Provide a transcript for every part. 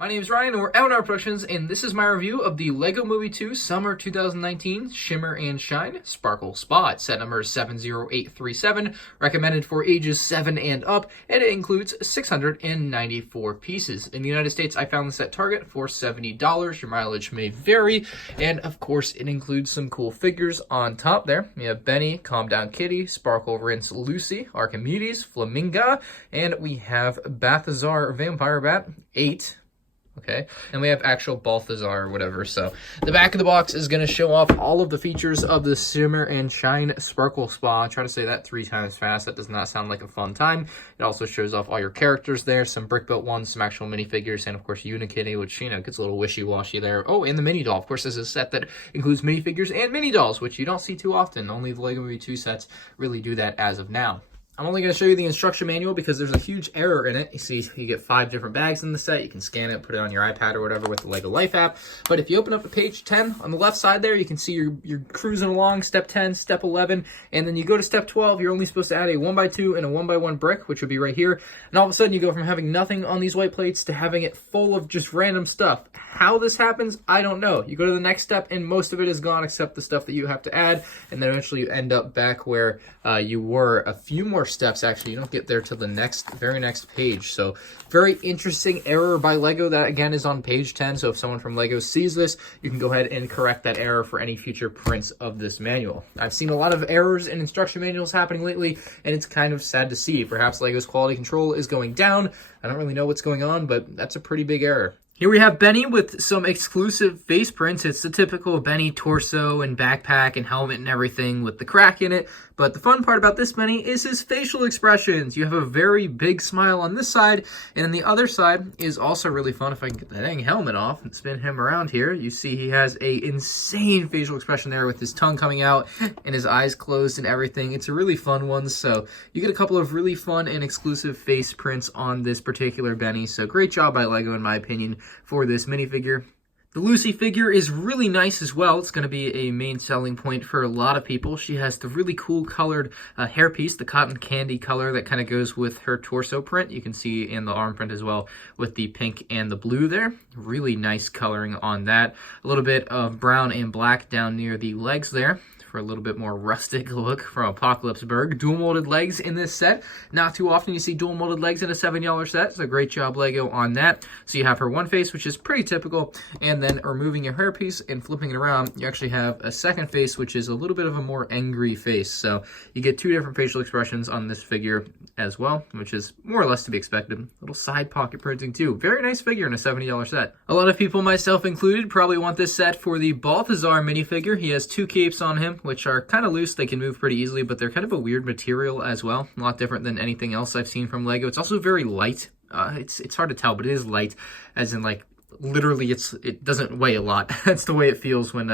My name is Ryan, and we're MandRproductions, and this is my review of the LEGO Movie 2 Summer 2019 Shimmer and Shine Sparkle Spa. Set number 70837, recommended for ages 7 and up, and it includes 694 pieces. In the United States, I found this at Target for $70. Your mileage may vary, and of course, it includes some cool figures on top there. We have Benny, Calm Down Kitty, Sparkle Rinse Lucy, Archimedes, Flaminga, and we have Balthazar Vampire Bat, 8. Okay, and we have actual Balthazar or whatever. So the back of the box is going to show off all of the features of the Shimmer and Shine Sparkle Spa. I try to say that 3 times fast. That does not sound like a fun time. It also shows off all your characters there, some brick-built ones, some actual minifigures, and of course Unikitty, which, you know, gets a little wishy-washy there. Oh, and the mini doll. Of course, this is a set that includes minifigures and mini dolls, which you don't see too often. Only the LEGO Movie 2 sets really do that as of now. I'm only going to show you the instruction manual because there's a huge error in it. You see, you get 5 different bags in the set. You can scan it, put it on your iPad or whatever with the LEGO Life app. But if you open up to page 10, on the left side there, you can see you're cruising along, step 10, step 11, and then you go to step 12, you're only supposed to add a 1x2 and a 1x1 brick, which would be right here. And all of a sudden, you go from having nothing on these white plates to having it full of just random stuff. How this happens, I don't know. You go to the next step, and most of it is gone except the stuff that you have to add, and then eventually you end up back where you were. A few more steps, actually. You don't get there till the very next page. So very interesting error by LEGO. That again is on page 10. So if someone from LEGO sees this, you can go ahead and correct that error for any future prints of this manual. I've seen a lot of errors in instruction manuals happening lately, and it's kind of sad to see. Perhaps LEGO's quality control is going down. I don't really know what's going on, but that's a pretty big error. Here we have Benny with some exclusive face prints. It's the typical Benny torso and backpack and helmet and everything with the crack in it. But the fun part about this Benny is his facial expressions. You have a very big smile on this side, and then the other side is also really fun. If I can get that dang helmet off and spin him around here, you see he has a insane facial expression there with his tongue coming out and his eyes closed and everything. It's a really fun one, so you get a couple of really fun and exclusive face prints on this particular Benny. So great job by LEGO, in my opinion, for this minifigure. The Lucy figure is really nice as well. It's going to be a main selling point for a lot of people. She has the really cool colored hairpiece, the cotton candy color that kind of goes with her torso print. You can see in the arm print as well with the pink and the blue there. Really nice coloring on that. A little bit of brown and black down near the legs there for a little bit more rustic look from Apocalypseburg. Dual molded legs in this set. Not too often you see dual molded legs in a $7 set, so great job LEGO on that. So you have her one face, which is pretty typical, and then removing your hairpiece and flipping it around, you actually have a second face, which is a little bit of a more angry face. So you get 2 different facial expressions on this figure as well, which is more or less to be expected. Little side pocket printing too. Very nice figure in a $70 set. A lot of people, myself included, probably want this set for the Balthazar minifigure. He has 2 capes on him, which are kind of loose. They can move pretty easily, but they're kind of a weird material as well. A lot different than anything else I've seen from LEGO. It's also very light. It's hard to tell, but it is light, as in like literally it doesn't weigh a lot. That's the way it feels when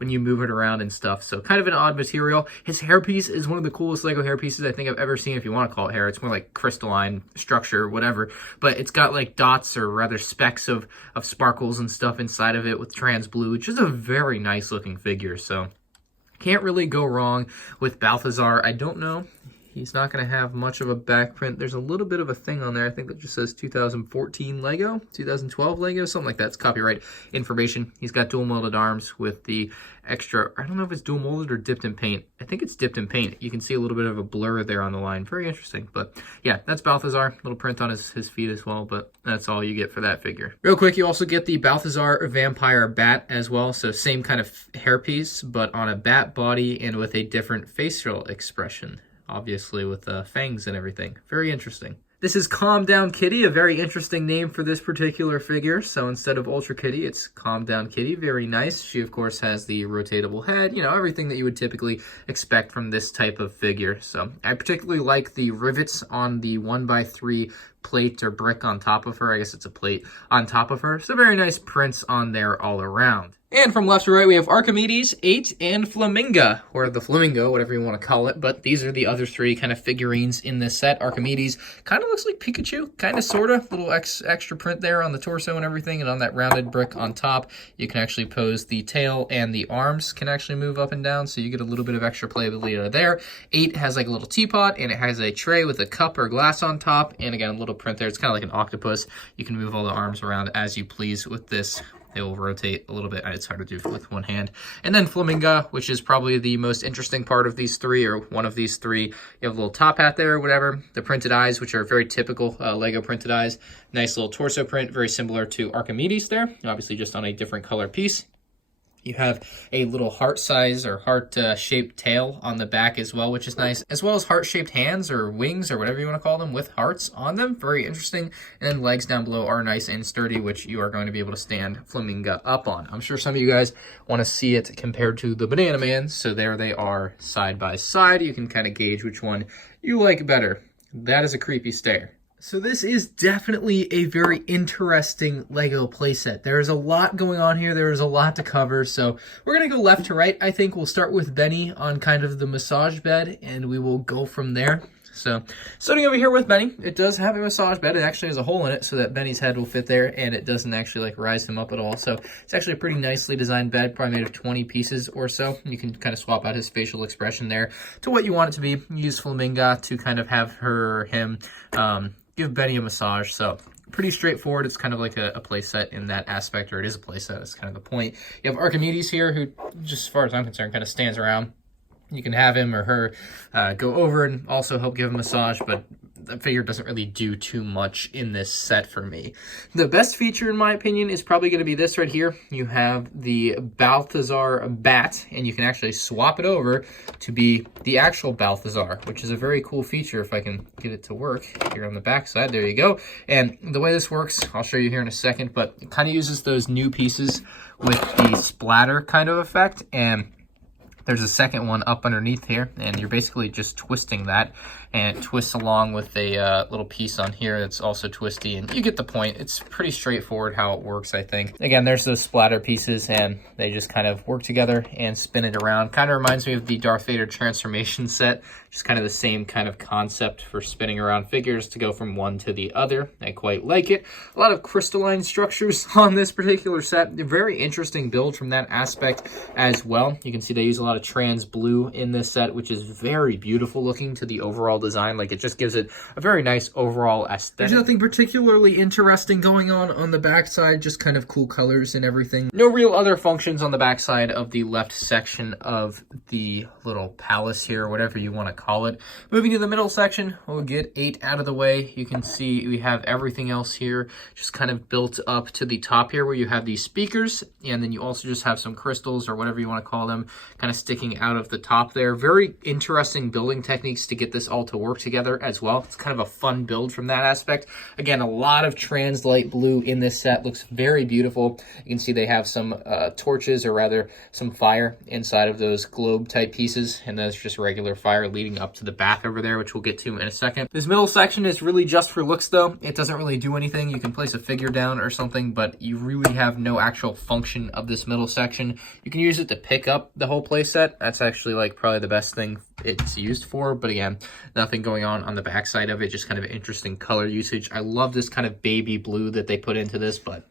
you move it around and stuff. So kind of an odd material. His hairpiece is one of the coolest LEGO hairpieces I think I've ever seen, if you want to call it hair. It's more like crystalline structure, whatever. But it's got like dots, or rather specks of sparkles and stuff inside of it with trans blue, which is a very nice looking figure. So can't really go wrong with Balthazar. I don't know. He's not going to have much of a back print. There's a little bit of a thing on there. I think that just says 2014 LEGO, 2012 LEGO, something like that. It's copyright information. He's got dual molded arms with the extra, I don't know if it's dual molded or dipped in paint. I think it's dipped in paint. You can see a little bit of a blur there on the line. Very interesting. But yeah, that's Balthazar. Little print on his feet as well, but that's all you get for that figure. Real quick, you also get the Balthazar Vampire Bat as well. So same kind of hairpiece, but on a bat body and with a different facial expression. Obviously with fangs and everything. Very interesting. This is Calm Down Kitty, a very interesting name for this particular figure. So instead of Ultra Kitty, it's Calm Down Kitty. Very nice. She, of course, has the rotatable head. You know, everything that you would typically expect from this type of figure. So I particularly like the rivets on the 1x3 plate or brick on top of her. I guess it's a plate on top of her. So very nice prints on there all around. And from left to right, we have Archimedes, 8, and Flaminga, or the Flamingo, whatever you want to call it. But these are the other three kind of figurines in this set. Archimedes kind of looks like Pikachu, kind of, sort of. Little extra print there on the torso and everything, and on that rounded brick on top. You can actually pose the tail, and the arms can actually move up and down, so you get a little bit of extra playability there. 8 has like a little teapot, and it has a tray with a cup or glass on top, and again, a little print there. It's kind of like an octopus. You can move all the arms around as you please with this. They will rotate a little bit. It's hard to do with one hand. And then Flaminga, which is probably the most interesting part of these three, or one of these three. You have a little top hat there or whatever. The printed eyes, which are very typical Lego printed eyes. Nice little torso print, very similar to Archimedes there. Obviously just on a different color piece. You have a little heart size or heart shaped tail on the back as well, which is nice, as well as heart shaped hands or wings or whatever you want to call them with hearts on them. Very interesting. And then legs down below are nice and sturdy, which you are going to be able to stand Flaminga up on. I'm sure some of you guys want to see it compared to the Banana Man. So there they are side by side. You can kind of gauge which one you like better. That is a creepy stare. So this is definitely a very interesting Lego playset. There's a lot going on here. There's a lot to cover. So we're going to go left to right. I think we'll start with Benny on kind of the massage bed, and we will go from there. So starting over here with Benny, it does have a massage bed. It actually has a hole in it so that Benny's head will fit there, and it doesn't actually like rise him up at all. So it's actually a pretty nicely designed bed, probably made of 20 pieces or so. You can kind of swap out his facial expression there to what you want it to be. Use Flaminga to kind of have him give Benny a massage. So pretty straightforward. It's kind of like a play set in that aspect, or it is a play set. That's kind of the point. You have Archimedes here, who, just as far as I'm concerned, kind of stands around. You can have him or her go over and also help give a massage, but the figure doesn't really do too much in this set for me. The best feature, in my opinion, is probably going to be this right here. You have the Balthazar Bat, and you can actually swap it over to be the actual Balthazar, which is a very cool feature if I can get it to work here on the back side. There you go. And the way this works, I'll show you here in a second, but it kind of uses those new pieces with the splatter kind of effect, and there's a second one up underneath here, and you're basically just twisting that, and it twists along with a little piece on here that's also twisty, and you get the point. It's pretty straightforward how it works, I think. Again, there's those splatter pieces, and they just kind of work together and spin it around. Kind of reminds me of the Darth Vader transformation set, just kind of the same kind of concept for spinning around figures to go from one to the other. I quite like it. A lot of crystalline structures on this particular set. A very interesting build from that aspect as well. You can see they use a lot of trans blue in this set, which is very beautiful looking to the overall design. Like, it just gives it a very nice overall aesthetic. There's nothing particularly interesting going on the backside, just kind of cool colors and everything. No real other functions on the backside of the left section of the little palace here, whatever you want to call it. Moving to the middle section, we'll get 8 out of the way. You can see we have everything else here just kind of built up to the top here, where you have these speakers, and then you also just have some crystals or whatever you want to call them kind of sticking out of the top there. Very interesting building techniques to get this all to work together as well. It's kind of a fun build from that aspect. Again, a lot of trans light blue in this set. Looks very beautiful. You can see they have some torches, or rather some fire inside of those globe type pieces, and that's just regular fire leading up to the back over there, which we'll get to in a second. This middle section is really just for looks though. It doesn't really do anything. You can place a figure down or something, but you really have no actual function of this middle section. You can use it to pick up the whole play set. That's actually like probably the best thing it's used for, but again, nothing going on the backside of it, just kind of interesting color usage. I love this kind of baby blue that they put into this, but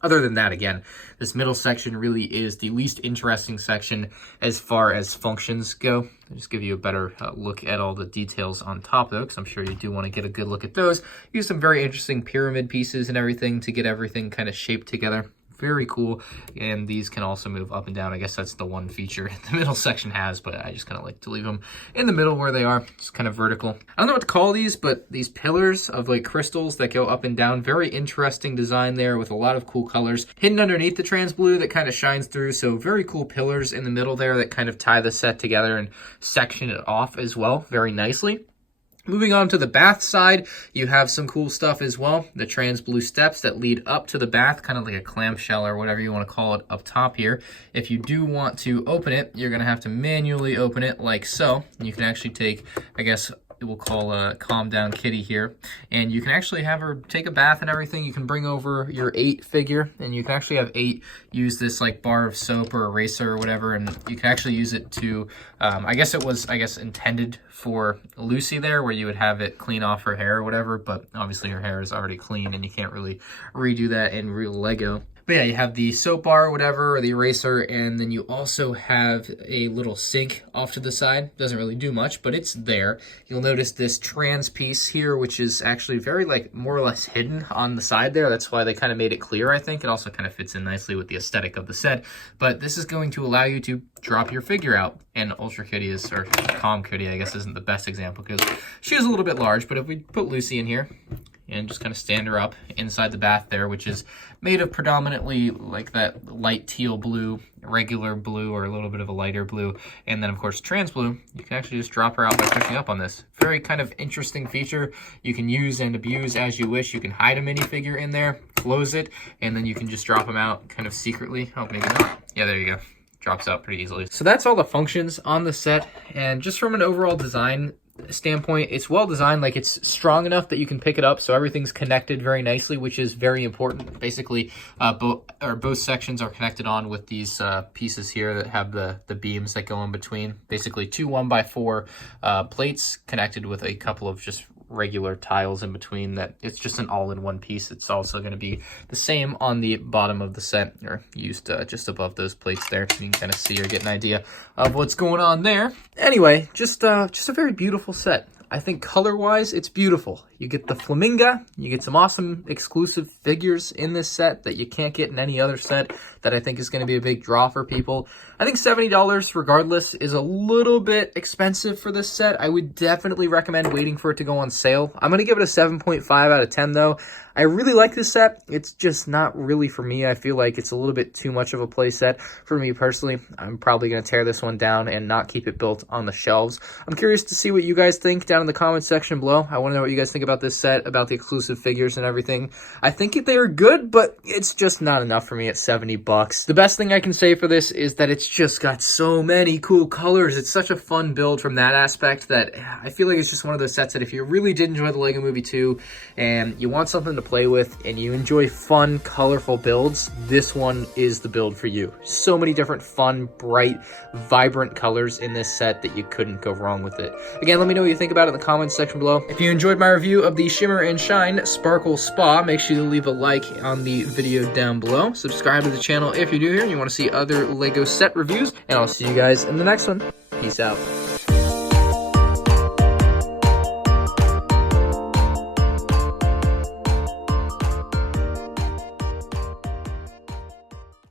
other than that, again, this middle section really is the least interesting section as far as functions go. I'll just give you a better look at all the details on top, though, because I'm sure you do want to get a good look at those. Use some very interesting pyramid pieces and everything to get everything kind of shaped together. Very cool, and these can also move up and down. I guess that's the one feature the middle section has, but I just kind of like to leave them in the middle where they are. It's kind of vertical. I don't know what to call these, but these pillars of like crystals that go up and down. Very interesting design there with a lot of cool colors hidden underneath the trans blue that kind of shines through. So very cool pillars in the middle there that kind of tie the set together and section it off as well very nicely. Moving on to the bath side, you have some cool stuff as well. The trans blue steps that lead up to the bath, kind of like a clamshell or whatever you want to call it up top here. If you do want to open it, you're going to have to manually open it like so. You can actually take, I guess, we'll call Calm Down Kitty here. And you can actually have her take a bath and everything. You can bring over your 8 figure, and you can actually have 8 use this like bar of soap or eraser or whatever, and you can actually use it to, I guess it was, intended for Lucy there, where you would have it clean off her hair or whatever, but obviously her hair is already clean and you can't really redo that in real Lego. But yeah, you have the soap bar or whatever, or the eraser, and then you also have a little sink off to the side. Doesn't really do much, but it's there. You'll notice this trans piece here, which is actually very, like, more or less hidden on the side there. That's why they kind of made it clear, I think. It also kind of fits in nicely with the aesthetic of the set. But this is going to allow you to drop your figure out. And Ultra Kitty is, or Calm Kitty, I guess, isn't the best example because she is a little bit large. But if we put Lucy in here, and just kind of stand her up inside the bath there, which is made of predominantly like that light teal blue, regular blue, or a little bit of a lighter blue, and then of course trans blue. You can actually just drop her out by pushing up on this. Very kind of interesting feature you can use and abuse as you wish. You can hide a minifigure in there, close it, and then you can just drop them out kind of secretly. Oh, maybe not. Yeah, there you go. Drops out pretty easily. So that's all the functions on the set, and just from an overall design standpoint, it's well designed. Like, it's strong enough that you can pick it up, so everything's connected very nicely, which is very important. Basically, both sections are connected on with these pieces here that have the beams that go in between. Basically, 2 1x4 plates connected with a couple of just regular tiles in between. That it's just an all-in-one piece. It's also going to be the same on the bottom of the set, or used just above those plates there, so you can kind of see or get an idea of what's going on there. Anyway, just a very beautiful set. I think color-wise, it's beautiful. You get the Flaminga, you get some awesome exclusive figures in this set that you can't get in any other set that I think is going to be a big draw for people. I think $70 regardless is a little bit expensive for this set. I would definitely recommend waiting for it to go on sale. I'm going to give it a 7.5 out of 10 though. I really like this set. It's just not really for me. I feel like it's a little bit too much of a play set for me personally. I'm probably going to tear this one down and not keep it built on the shelves. I'm curious to see what you guys think down in the comments section below. I want to know what you guys think about this set, about the exclusive figures and everything. I think they are good, but it's just not enough for me at 70 bucks. The best thing I can say for this is that it's just got so many cool colors. It's such a fun build from that aspect that I feel like it's just one of those sets that if you really did enjoy the Lego Movie 2 and you want something to play with and you enjoy fun, colorful builds, this one is the build for you. So many different fun, bright, vibrant colors in this set that you couldn't go wrong with it. Again, let me know what you think about it in the comments section below. If you enjoyed my review of the Shimmer and Shine Sparkle Spa, make sure you leave a like on the video down below. Subscribe to the channel if you're new here and you want to see other Lego set reviews, and I'll see you guys in the next one. Peace out.